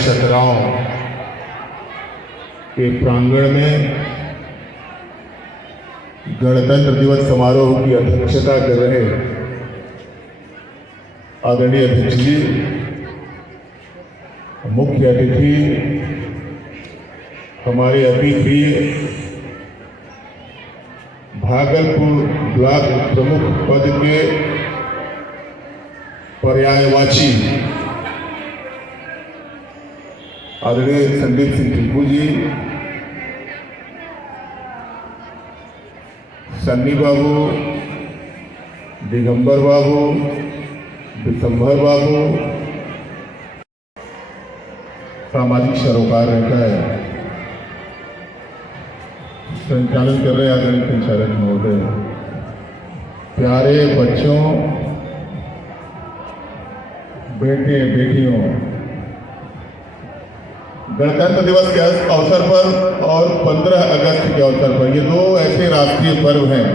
सतराव के प्रांगण में गणतंत्र दिवस समारोह की अध्यक्षता कर रहे आदरणीय अध्यक्ष जी, मुख्य अतिथि हमारे अति प्रिय भागलपुर ब्लॉक प्रमुख पद के पर्यायवाची आदरणीय संदीप सिंह टिंकू जी, सन्नी बाबू, दिगंबर बाबू, दिसंबर बाबू, सामाजिक सरोकार रहता है संचालन कर रहे आदरणीय संचालक महोदय, प्यारे बच्चों, बेटे बेटियों, गणतंत्र दिवस के अवसर पर और 15 अगस्त के अवसर पर ये दो ऐसे राष्ट्रीय पर्व हैं।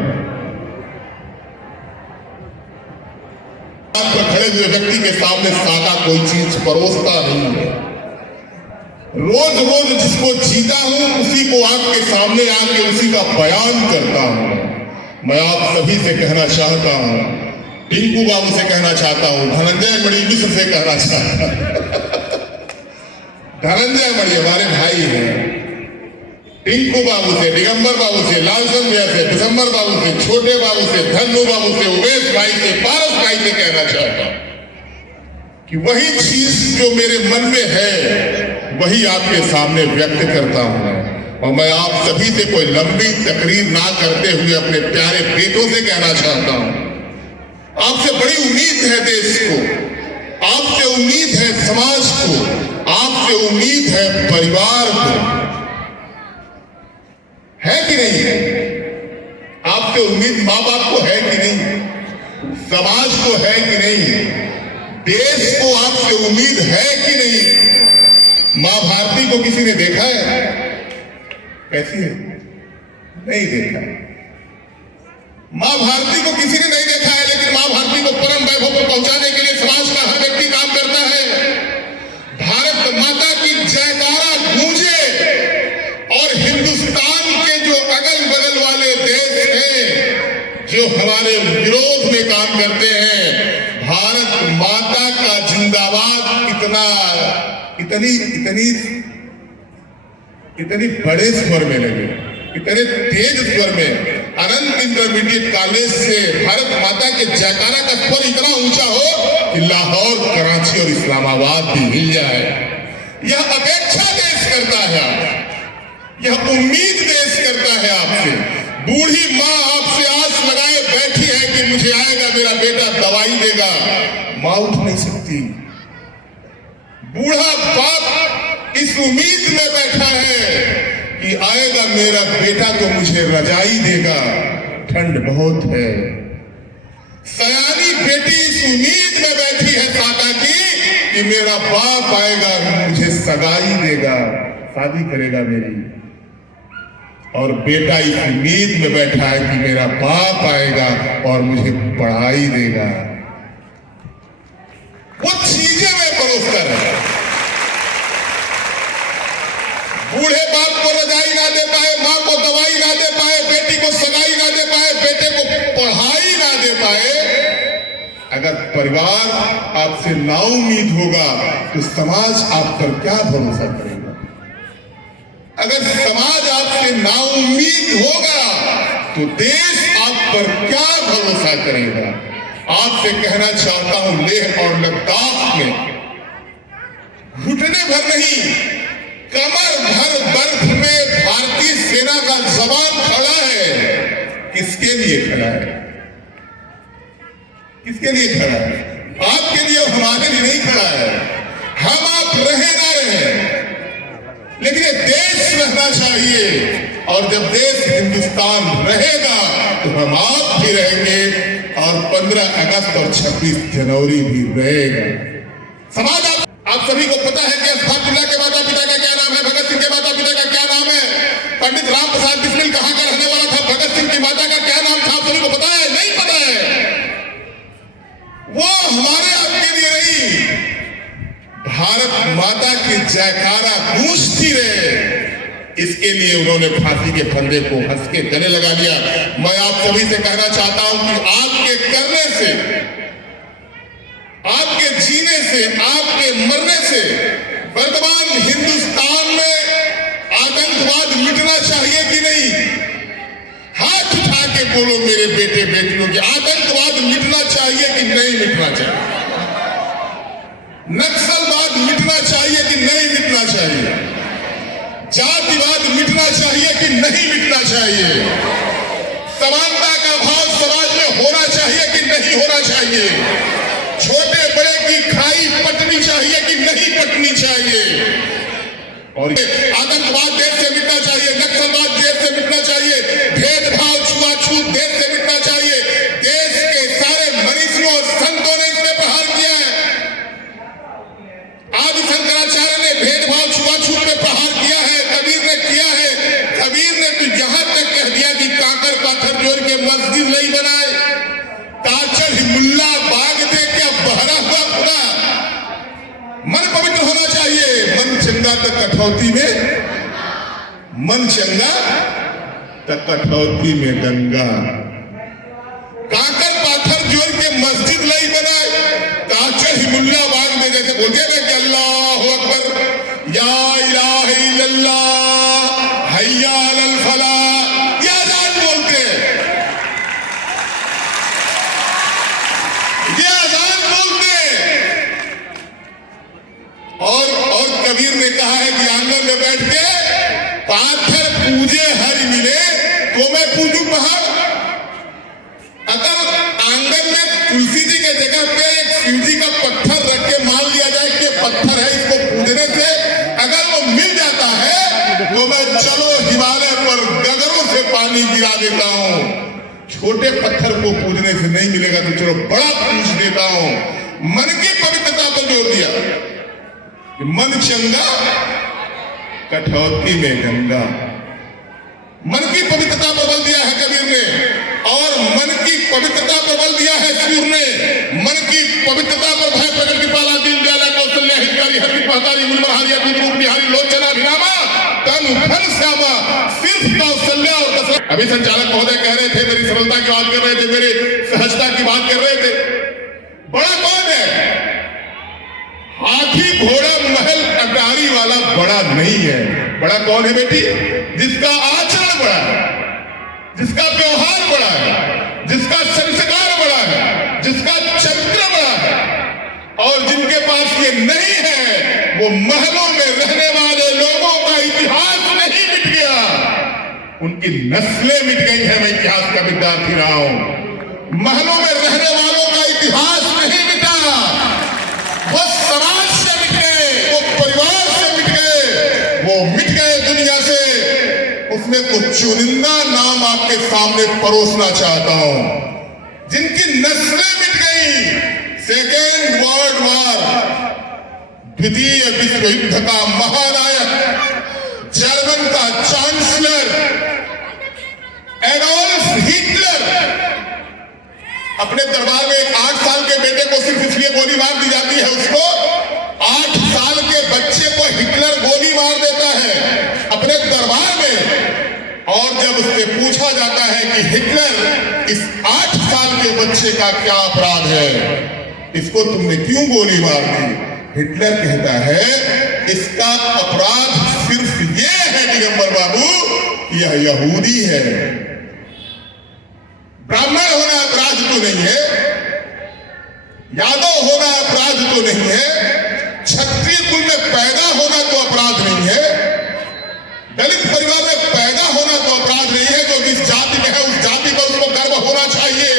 खड़े हुए व्यक्ति के सामने सादा कोई चीज परोसता नहीं है। रोज रोज जिसको जीता हूं उसी को आपके सामने आके उसी का बयान करता हूं। मैं आप सभी से कहना चाहता हूं, टिंकू बाबू से कहना चाहता हूं, धनंजय मणि मिश्र से कहना चाहता हूं। धनंजय मणि हमारे भाई हैं, टिंकू बाबू से, दिगंबर बाबू से, लालचंद भैया से, दिसंबर बाबू से, छोटे बाबू से, धन्नू बाबू से, उमेश भाई से, पारस भाई से कहना चाहता हूं कि वही चीज जो मेरे मन में है वही आपके सामने व्यक्त करता हूं। और मैं आप सभी से कोई लंबी तकरीर ना करते हुए अपने प्यारे बेटों से कहना चाहता हूं, आपसे बड़ी उम्मीद है देश को, आपसे उम्मीद है समाज को, आपसे उम्मीद है परिवार को, है कि नहीं? आपसे उम्मीद माँ बाप को है कि नहीं? समाज को है कि नहीं? देश को आपसे उम्मीद है कि नहीं? मां भारती को किसी ने देखा है? कैसी है? नहीं देखा। मां भारती को किसी ने नहीं देखा है, लेकिन मां भारती को परम वैभव पर पहुंचाने के लिए समाज का हर व्यक्ति काम करता है। भारत माता की जयकारा गूंजे और हिंदुस्तान के जो अगल बगल वाले देश हैं जो हमारे विरोध में काम करते हैं, भारत माता का जिंदाबाद इतनी बड़े स्वर में लगे, इतने तेज स्वर में अनंत इंटरमीडिएट कॉलेज से भारत माता के जयकारा का स्वर इतना ऊंचा हो कि लाहौर, कराची और इस्लामाबाद भी हिल जाए। यह अपेक्षा देश करता है आपसे, यह उम्मीद देश करता है आपसे। बूढ़ी माँ आपसे आस लगाए बैठी है कि मुझे आएगा मेरा बेटा दवाई देगा, माँ उठ नहीं सकती। बूढ़ा बाप इस उम्मीद में बैठा है कि आएगा मेरा बेटा तो मुझे रजाई देगा, ठंड बहुत है। सयानी बेटी इस उम्मीद में बैठी है साका की कि मेरा बाप आएगा मुझे सगाई देगा, शादी करेगा मेरी। और बेटा इस उम्मीद में बैठा है कि मेरा बाप आएगा और मुझे पढ़ाई देगा। वो चीजें मैं परोसता रहा। बूढ़े बाप को रजाई ना दे पाए, माँ को दवाई ना दे पाए, बेटी को सगाई ना दे पाए, बेटे को पढ़ाई ना दे पाए। अगर परिवार आपसे ना उम्मीद होगा तो समाज आप पर क्या भरोसा करेगा? अगर समाज आपसे ना उम्मीद होगा तो देश आप पर क्या भरोसा करेगा? आपसे कहना चाहता हूं, लेह और लद्दाख में घुटने भर नहीं, कमर भर बर्फ में भारतीय सेना का जवान खड़ा है। किसके लिए खड़ा है? किसके लिए खड़ा है? आपके लिए, हमारे लिए नहीं खड़ा है। हम आप रहे ना रहे, लेकिन ये देश रहना चाहिए। और जब देश हिंदुस्तान रहेगा तो हम आप भी रहेंगे और 15 अगस्त और 26 जनवरी भी रहेगा। समाज आप सभी को पता है कि अब्दुल्ला के माता पिता का क्या नाम है, भगत सिंह के माता पिता का क्या नाम है, पंडित राम प्रसाद बिस्मिल कहां का रहने वाला था, भगत सिंह की माता का क्या नाम था, आप सभी को पता है? नहीं पता है। वो हमारे आपके लिए नहीं, भारत माता की जयकारा गूंजती रहे, इसके लिए उन्होंने फांसी के फंदे को हंस के गले लगा लिया। मैं आप सभी से कहना चाहता हूं कि आपके करने से, आपके जीने से, आपके मरने से वर्तमान हिंदुस्तान में आतंकवाद मिटना चाहिए कि नहीं? हाथ उठा के बोलो मेरे बेटे बेटियों कि आतंकवाद मिटना चाहिए कि नहीं मिटना चाहिए? नक्सलवाद मिटना चाहिए कि नहीं मिटना चाहिए? जातिवाद मिटना चाहिए कि नहीं मिटना चाहिए? समानता का भाव समाज में होना चाहिए कि नहीं होना चाहिए? छोटे बड़े की खाई पटनी चाहिए कि नहीं पटनी चाहिए? और आतंकवाद देश से मिटना चाहिए, नक्सलवाद देश से मिटना चाहिए, भेदभाव छुआछूत देश से मिटना चाहिए। देश के सारे मनीषियों और संतों ने इस पे प्रहार किया है। आदि शंकराचार्य ने भेदभाव छुआछूत पे प्रहार किया है, कबीर ने किया है। कबीर ने तो यहां तक कह दिया कि काकर पाथर जोड़ के मस्जिद नहीं बनाए, ताचड़ मुल्ला बाग दे के बहरा हुआ खुदा। मन पवित्र होना चाहिए, मन चंगा तक कठौती में, मन चंगा तक कठौती में गंगा। काकर पाथर जोड़ के मस्जिद नहीं बनाए, ताचड़ मुल्ला बाग में, जैसे बोलते हैं कि अल्लाह अकबर, या इलाहा इल्लल्लाह, हय्या अलल फलाह, ये अजान बोलते हैं, ये अजान बोलते हैं। और कबीर ने कहा है कि आंगन में बैठ के पाथर पूजे हरि मिले तो मैं पूजू पहाड़। अगर आंगन में तुलसी जी के जगह पे एक शिव जी का पत्थर रख के मान लिया जाए कि पत्थर है, इसको पूजने से अगर वो मिल जाता है तो मैं चलो हिमालय पर गगनों से पानी गिरा देता हूं। छोटे पत्थर को पूजने से नहीं मिलेगा तो चलो बड़ा पूज देता हूं। मन की पवित्रता पर जोर दिया, मन चंगा कठौती में गंगा। मन की पवित्रता पर बल दिया है कबीर ने, और मन की पवित्रता पर बल दिया है सूर ने। मन की पवित्रता पर भय प्रकट कृपाला दीन दयाला कौशल्या हितकारी हरि पहतारी मुलमहारिया रूप बिहारी लोचना भिरामा तन फल श्यामा सिर्फ कौशल्या और दशरथ। अभी संचालक महोदय कह रहे थे, मेरी सरलता की बात कर रहे थे, मेरी सहजता की बात कर रहे थे। बड़ा कौन है? हाथी घोड़ा महल अटारी वाला बड़ा नहीं है। बड़ा कौन है बेटी? जिसका आचरण बड़ा है, जिसका व्यवहार बड़ा है, जिसका संस्कार बड़ा है, जिसका चरित्र बड़ा है। और जिनके पास ये नहीं है, वो महलों में रहने वाले लोगों का इतिहास नहीं मिट गया, उनकी नस्लें मिट गई हैं। मैं इतिहास का विद्यार्थी रहा हूं। महलों में रहने वालों का इतिहास नहीं मिटा, वो समाज से मिट गए, वो परिवार से मिट गए, वो मिट गए दुनिया से। उसमें कुछ चुनिंदा नाम आपके सामने परोसना चाहता हूं, जिनकी नस्लें मिट गई। सेकेंड वर्ल्ड वॉर, द्वितीय विश्व युद्ध का महानायक, जर्मन का चांसलर एडोल्फ हिटलर, अपने दरबार में एक 8 साल के बेटे को सिर्फ इसलिए गोली मार दी जाती है, उसको 8 साल के बच्चे को हिटलर गोली मार देता है अपने दरबार में। और जब उससे पूछा जाता है कि हिटलर, इस 8 साल के बच्चे का क्या अपराध है, इसको तुमने क्यों गोली मार दी? हिटलर कहता है इसका अपराध सिर्फ ये है दिगंबर बाबू, यह यहूदी है। ब्राह्मण होना अपराध तो नहीं है, यादव होना अपराध तो नहीं है, क्षत्रिय कुल में पैदा होना तो अपराध नहीं है, दलित परिवार में पैदा होना तो अपराध नहीं है। जो जिस जाति में है उस जाति पर उसको गर्व होना चाहिए।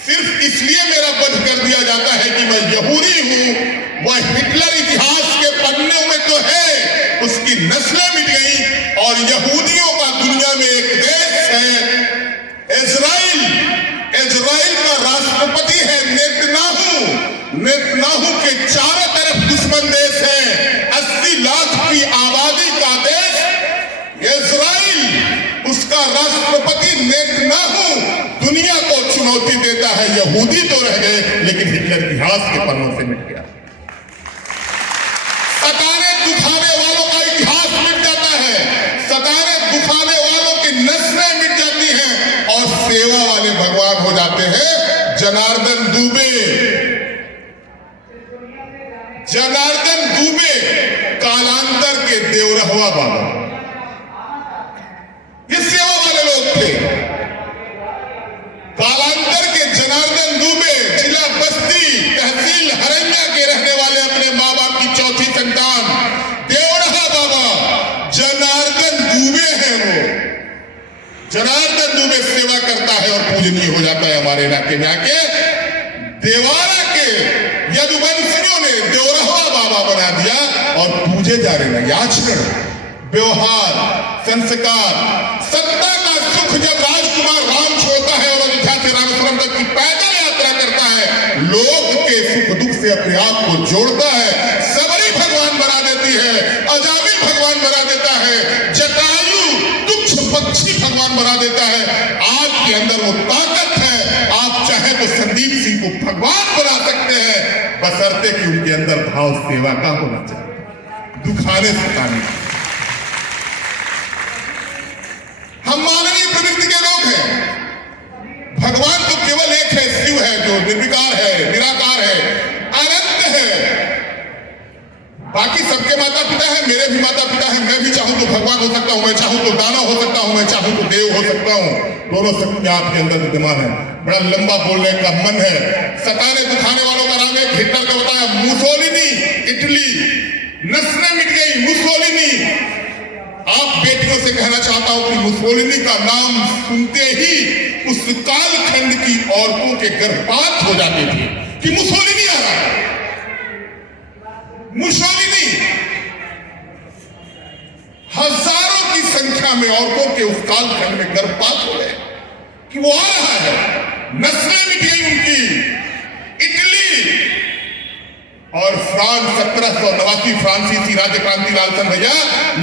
सिर्फ इसलिए मेरा वध कर दिया जाता है कि मैं यहूदी हूं। वह हिटलर इतिहास के पन्नों में तो है, उसकी नस्लें मिट गई। और यहूदियों का दुनिया में एक देश है इजराइल। इजराइल का राष्ट्रपति है नेतन्याहू। नेतन्याहू के चारों तरफ दुश्मन देश है। 80 लाख की आबादी का देश इजराइल, उसका राष्ट्रपति नेतन्याहू दुनिया को चुनौती देता है। यहूदी तो रह गए, लेकिन हिटलर इतिहास के पन्नों से मिट गया। जनार्दन दुबे, जनार्दन दुबे कालांतर के देवरहवा बाबा, ये सेवा वाले लोग थे। कालांतर के जनार्दन दुबे जिला बस्ती तहसील हरैया के रहने वाले, अपने माँ बाप की चौथी संतान देवरहा बाबा जनार्दन दुबे हैं। वो जनार्दन दुबे सेवा करता है और पूजनीय हो जाता है हमारे इलाके में आके। देवारा के यदुवंशियों ने देवरहा बाबा बना दिया और पूजे जा रहे हैं। आचरण, व्यवहार, संस्कार, सत्ता का सुख जब राजकुमार राम छोड़ता है और अयोध्या से रामेश्वरम तक की पैदल यात्रा करता है, लोक के सुख दुख से अपने आप को जोड़ता है, सबरी भगवान बना देती है, अजामिल भगवान बना देता है, जटायु तुक्ष पक्षी भगवान बना देता है। आपके अंदर वो ताकत है, आप चाहे तो संदीप सिंह को भगवान बना सकते हैं, बशर्ते कि उनके अंदर भाव सेवा का होना चाहिए, दुखाने सुखाने। हम मानवीय प्रवृत्ति के लोग हैं। भगवान तो केवल एक है, शिव है, जो निर्विकार है, निराकार है, अनंत है। बाकी सबके माता पिता है, मेरे भी माता पिता है। मैं भी चाहूं तो भगवान हो सकता हूं, मैं चाहूं तो दानव हो सकता हूं, मैं चाहूं तो देव हो सकता हूं। दोनों शक्तियां आपके अंदर विद्यमान है। बड़ा लंबा बोलने का मन है। सताने दुखाने वालों का नाम एक हिटलर का बताया, मुसोलिनी, इटली, नस्लें मिट गई, मुसोलिनी। आप बेटियों से कहना चाहता हूं कि मुसोलिनी का नाम सुनते ही उस कालखंड की औरतों के गर्भपात हो जाते थे कि मुसोलिनी आ रहा है। मुसोलिनी, हजारों की संख्या में औरतों के उस कालखंड में गर्भपात हो गए कि वो आ रहा है। नस्लें मिट गई उनकी। इटली और फ्रांस, 1789 फ्रांसीसी राज्य क्रांति लालसन भैया,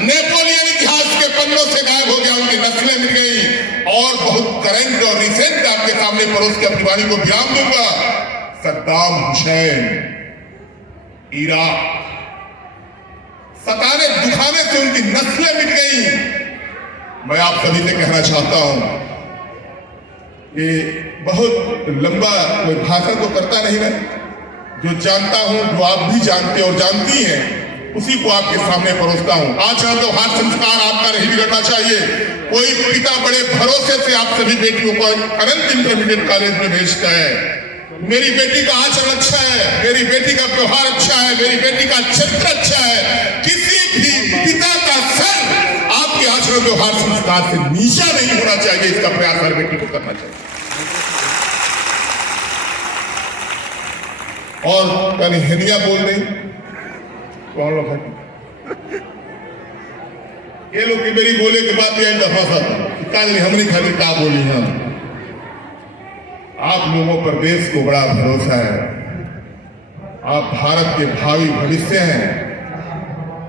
नेपोलियन इतिहास के पन्नों से गायब हो गया, उनकी नस्लें मिट गई। और बहुत करंट और रिसेंट आपके सामने परोस के अपनी वाणी को विराम दूंगा। सद्दाम हुसैन, इराक, सताने दुखाने से उनकी नस्लें मिट गई। मैं आप सभी से कहना चाहता हूं, ये बहुत लंबा कोई भाषण तो करता नहीं मैं, जो जानता हूं, जो आप भी जानते और जानती हैं, उसी को आपके सामने परोसता हूं। आचरण व्यवहार संस्कार आपका नहीं बिगड़ना चाहिए। कोई पिता बड़े भरोसे से आप सभी बेटियों को अनंत इंटरमीडिएट कॉलेज में भेजता है। मेरी बेटी का आचरण अच्छा है, मेरी बेटी का व्यवहार अच्छा है, मेरी बेटी का चरित्र अच्छा है। किसी भी पिता का सर आपके आचरण व्यवहार संस्कार से नीचा नहीं होना चाहिए, इसका प्रयास हर बेटी को करना चाहिए। और कहीं हिंदिया बोल रही कौन लोग हैं? ये लोग की मेरी बोले के बाद यह दफा था हमने खाली क्या बोली है। आप लोगों पर देश को बड़ा भरोसा है। आप भारत के भावी भविष्य हैं।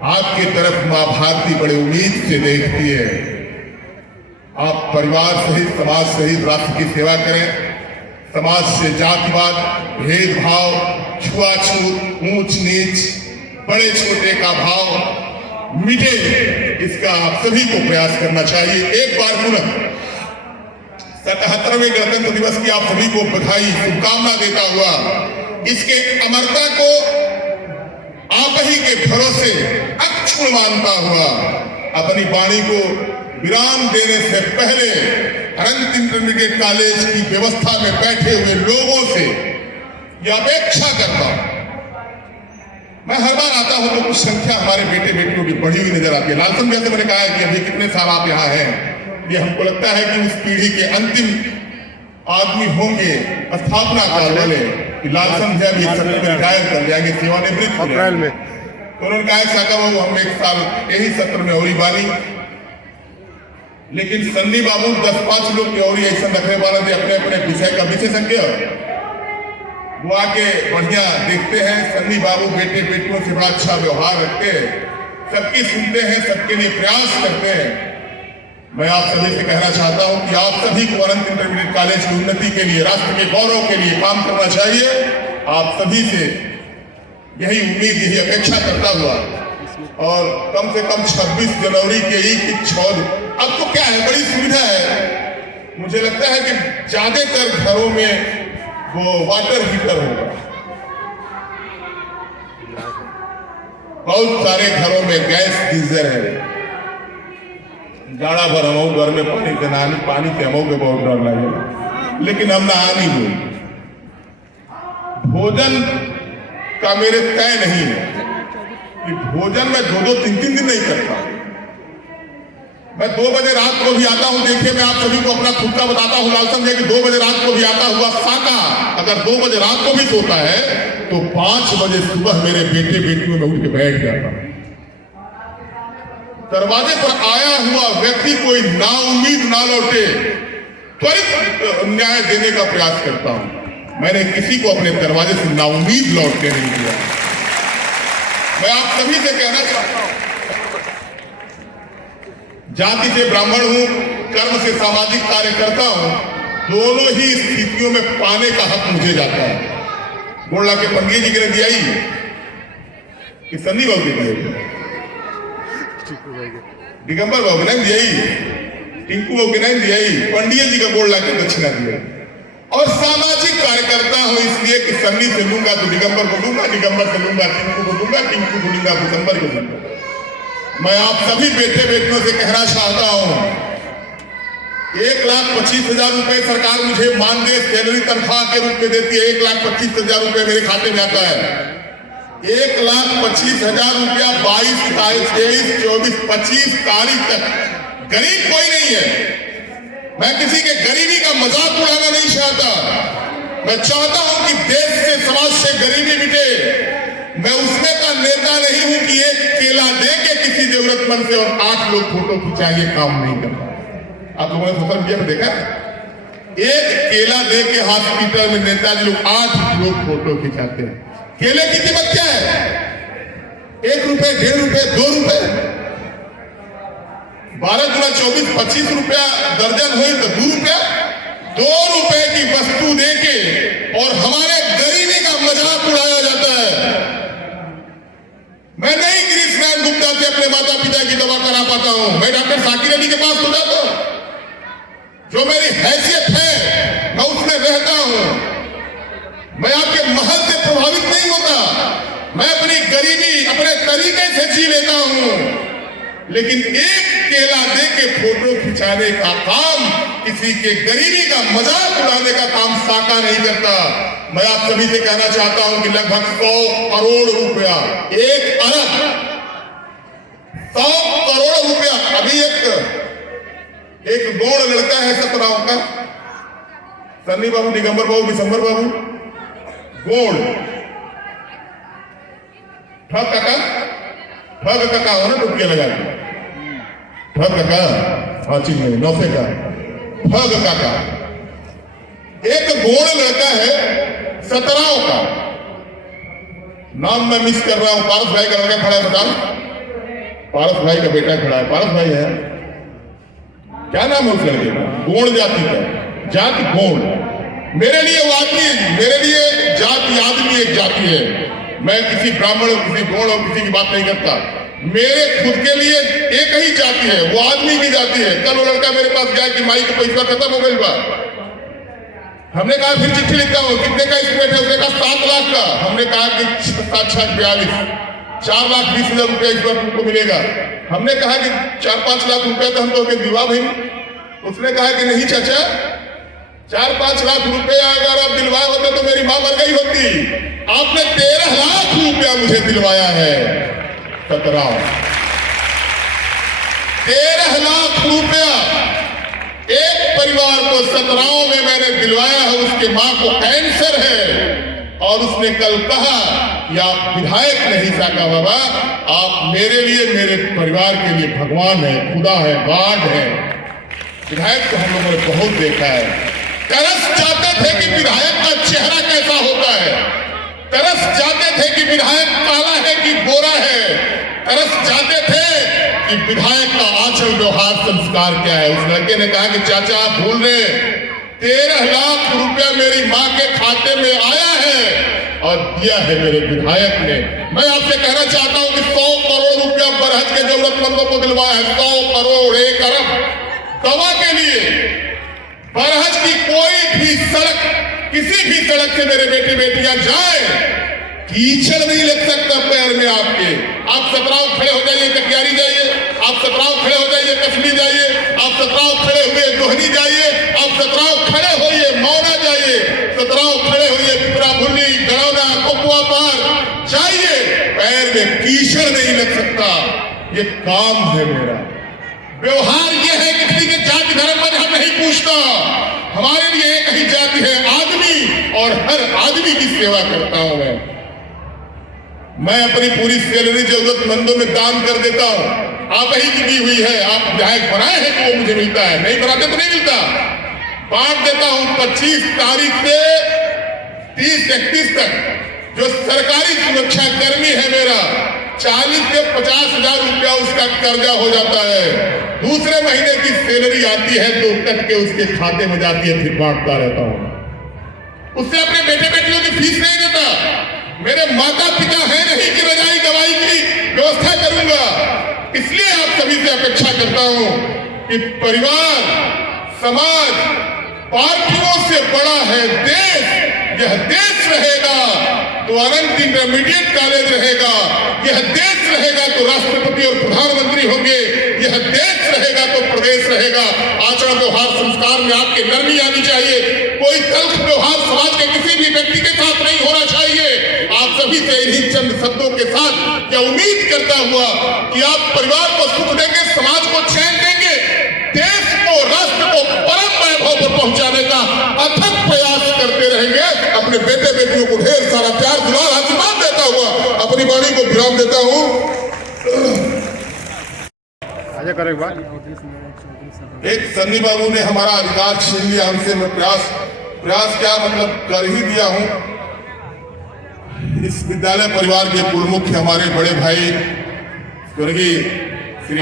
आपकी तरफ मां भारती बड़े उम्मीद से देखती है। आप परिवार सहित, समाज सहित राष्ट्र की सेवा करें। समाज से जातिवाद, भेदभाव, छुआछूत, ऊंच नीच, बड़े छोटे का भाव मिटे, इसका आप सभी को प्रयास करना चाहिए। एक बार पुनः 77वें गणतंत्र दिवस की आप सभी को बधाई, शुभकामना देता हुआ, इसके अमरता को आप ही के भरोसे अक्षुण्ण मानता हुआ, अपनी वाणी को विराम देने से पहले अनंत इंटरमीडिएट कॉलेज की व्यवस्था में बैठे हुए लोगों से यह अपेक्षा करता हूं। मैं हर बार आता हूं तो कुछ संख्या हमारे बेटे बेटियों की बढ़ी हुई नजर आती है। लालसन जैसे मैंने कहा है कि अभी कितने साल आप यहाँ हैं, ये हमको लगता है कि उस पीढ़ी के अंतिम आदमी होंगे स्थापना काल वाले कि लालसन भी सत्र में रिटायर कर जाएंगे, सेवानिवृत्त अप्रैल में। तो उन्होंने कहा साका बाबू हम एक साल यही सत्र में और बानी, लेकिन सन्नी बाबू 10-5 लोग की और ऐसा रखने वाला थे अपने अपने विषय का विशेषज्ञ, वो आके बढ़िया देखते हैं। सन्नी बाबू बेटे बेटियों से बड़ा अच्छा व्यवहार रखते हैं, सबकी सुनते हैं, सबके लिए प्रयास करते हैं। मैं आप सभी से कहना चाहता हूं कि आप सभी को अनंत इंटरमीडिएट कॉलेज की उन्नति के लिए, राष्ट्र के गौरव के लिए काम करना चाहिए। आप सभी से यही उम्मीद, यही अपेक्षा करता हुआ, और कम से कम 26 जनवरी के ही छौद, अब तो क्या है, बड़ी सुविधा है। मुझे लगता है कि ज्यादातर घरों में वो वाटर हीटर होगा। बहुत सारे घरों में गैस गीजर है। जाड़ा भर हम घर में पानी के नानी पानी के हमों के बहुत डर लगे, लेकिन हम नहा नहीं हुए। भोजन का मेरे तय नहीं है कि भोजन मैं 2-3 दिन नहीं करता। मैं 2 बजे रात को भी आता हूं। देखिए, मैं आप सभी को अपना खुद का बताता हूं लालसन जी कि 2 बजे रात को भी आता हुआ साका अगर 2 बजे रात को भी सोता है तो 5 बजे सुबह मेरे बेटे बेटियों में उठ के बैठ जाता हूं। दरवाजे पर आया हुआ व्यक्ति कोई नाउम्मीद ना लौटे, त्वरित न्याय देने का प्रयास करता हूं। मैंने किसी को अपने दरवाजे से नाउम्मीद लौट के नहीं दिया। मैं आप सभी से कहना चाहता हूं, जाति से ब्राह्मण हूं, कर्म से सामाजिक कार्य करता हूं, दोनों ही स्थितियों में पाने का हक मुझे जाता है। गोला के पंडित जी के ने दिया ही कि सन्नी बाबू की दिया, दिगंबर बाबू ने दिया ही, टिंकू बाबू ने दिया ही, पंडित जी का गोला के दक्षिणा दिया। और सामाजिक कार्यकर्ता हूं इसलिए कि सन्नी से लूंगा तो दिगंबर को दूंगा, दिगंबर से लूंगा टिंकू को दूंगा, टिंकू को दूंगा दिगंबर को दूंगा। मैं आप सभी बेटे बेटियों से कहना चाहता हूं, 1,25,000 रुपए सरकार मुझे मानदेय सैलरी तनख्वाह के रूप में देती है। 1,25,000 रुपए मेरे खाते में आता है। 1,25,000 रुपया 22 तारीख 23, 24, 25 तारीख तक गरीब कोई नहीं है। मैं किसी के गरीबी का मजाक उड़ाना नहीं चाहता। मैं चाहता हूं कि देश से समाज से गरीबी मिटे। मैं उसमें का नेता नहीं हूं कि एक केला दे के किसी जरूरतमंद से और 8 लोग फोटो खिंचाएंगे, काम नहीं करता। आप लोगों ने सोशल मीडिया में देखा, एक केला दे के हॉस्पिटल में नेताजी लोग 8 लोग फोटो खिंचाते हैं। केले की कीमत क्या है? 1 रुपए, 1.5 रुपए, 2 रुपए। 12 गुना 24, 25 रुपया दर्जन हुई तो 2 रुपया। 2 रुपए की वस्तु देके और हमारे गरीबी का मजाक उड़ाया जाता है। मैं नहीं गिरीश नारायण गुप्ता से अपने माता पिता की दवा करा पाता हूं। मैं डॉक्टर साकिर अली के पास तो जाता हूं। जो मेरी हैसियत है मैं उसमें रहता हूं। मैं आपके महल से प्रभावित नहीं होता। मैं अपनी गरीबी अपने तरीके से जी लेता हूं। लेकिन एक केला दे के फोटो खिंचाने का काम, किसी के गरीबी का मजाक उड़ाने का काम साका नहीं करता। मैं आप सभी से कहना चाहता हूं कि लगभग 100 करोड़ रुपया, 1 अरब 100 करोड़ रुपया। अभी एक गोड़ लड़का है 17 का, सन्नी बाबू, दिगंबर बाबू, दिसंबर बाबू, गोड़ ठग काका हो ना, टुकड़िया लगा के ठग काका, हाँ चिन्ह नहीं, 9 का ठग काका। एक गोड़ लड़का है 17 का, नाम मैं मिस कर रहा हूं। पारस भाई का लड़का खड़ा है, बताओ। पारस भाई का बेटा खड़ा है, पारस भाई है, क्या नाम है उस लड़के का? गोड़ जाति का, जाति गोड़। मेरे लिए वो आदमी, मेरे लिए जाति आदमी एक जाति है। मैं किसी ब्राह्मण और किसी गौड़ और किसी की बात नहीं करता। मेरे खुद के लिए एक ही जाति है, वो आदमी की जाति है। कल वो लड़का मेरे पास गया कि माई का पैसा खत्म हो गई बा। हमने कहा फिर चिट्ठी लिखता हूँ, कितने का इसमें है? उसने कहा 7 लाख का। हमने कहा कि 7-6-42 4,20,000 रुपया इस बार तुमको मिलेगा। हमने कहा कि 4-5 लाख रुपया तो हम तो विवाह भाई। उसने कहा कि नहीं चाचा, 4-5 लाख रुपया अगर आप दिलवाए होते तो मेरी मां मर गई होती। आपने 13 लाख रुपया मुझे दिलवाया है। 17 13 लाख रुपया एक परिवार को 17 में मैंने दिलवाया है। उसके मां को कैंसर है और उसने कल कहा कि आप विधायक नहीं साका बाबा, आप मेरे लिए, मेरे परिवार के लिए भगवान है, खुदा है, गॉड है। विधायक को हम लोगों ने बहुत देखा है। तरस जाते थे कि विधायक का चेहरा कैसा होता है, तरस जाते थे कि विधायक काला है कि गोरा है, तरस जाते थे कि विधायक का आचरण व्यवहार संस्कार क्या है। उस लड़के ने कहा कि चाचा आप भूल रहे, 13 लाख रुपया मेरी मां के खाते में आया है और दिया है मेरे विधायक ने। मैं आपसे कहना चाहता हूं कि 100 करोड़ रुपया बरहज के जरूरतमंदों को दिलवाया है। 100 करोड़, 1 अरब दवा के लिए। बरहज की कोई भी सड़क किसी भी सड़क से मेरे बेटे बेटियां जाए, कीचड़ नहीं लग सकता पैर में आपके। आप सतराव खड़े हो जाइए, कटियारी जाइए, आप सतराव खड़े हो जाइए, कसली जाइए, आप सतराव खड़े हुए दोहनी जाइए, आप सतराव खड़े होइए मौना जाइए, सतराव खड़े होइए पिपराभुल्ली, गड़ौना, कुपवा पार जाइए, पैर में कीचड़ नहीं लग सकता। ये काम है मेरा। व्यवहार ये है कि किसी के जाति धर्म मजहब नहीं पूछता। हमारे लिए एक ही जाति है, आदमी, और हर आदमी की सेवा करता हूं मैं अपनी पूरी सैलरी जरूरतमंदों में दान कर देता हूं। आप ही की दी हुई है, आप विधायक बनाए हैं तो वो मुझे मिलता है, नहीं बनाते तो नहीं मिलता। बांट देता हूं 25 तारीख से 30-31 तक जो सरकारी सुरक्षा कर्मी है मेरा, 40 से 50 हजार रुपया उसका कर्जा हो जाता है। दूसरे महीने की सैलरी आती है तो कट के उसके खाते में जाती है, फिर बांटता रहता हूं। उससे अपने बेटे बेटियों की फीस नहीं देता। मेरे माता पिता है नहीं कि रजाई दवाई की व्यवस्था करूंगा। इसलिए आप सभी से अपेक्षा करता हूं कि परिवार, समाज, पार्टियों से बड़ा है देश। यह देश रहेगा तो अनंत इंटरमीडिएट कॉलेज रहेगा, यह देश रहेगा तो राष्ट्रपति और प्रधानमंत्री होंगे, यह देश रहेगा तो प्रदेश रहेगा। आचरण व्यवहार संस्कार में आपके नरमी आनी चाहिए। कोई तल्ख व्यवहार समाज के किसी भी व्यक्ति के साथ नहीं होना चाहिए। आप सभी से इन्हीं चंद शब्दों के साथ यह उम्मीद करता हुआ कि आप परिवार को सुख देंगे, समाज को चैन देंगे, देश को, राष्ट्र को परम वैभव पर पहुंचाने का अथक प्रयास करते रहेंगे। अपने बेटे बेटियों को ढेर सारा प्यार, दुलार, आशीर्वाद देता हुआ अपनी वाणी को विराम देता हूं। एक सन्नी बाबू ने हमारा अधिकार छीन लिया हमसे। मैं प्रयास क्या मतलब कर ही दिया हूं। इस विद्यालय परिवार के पूर्व मुख्य हमारे बड़े भाई स्वर्गीय श्री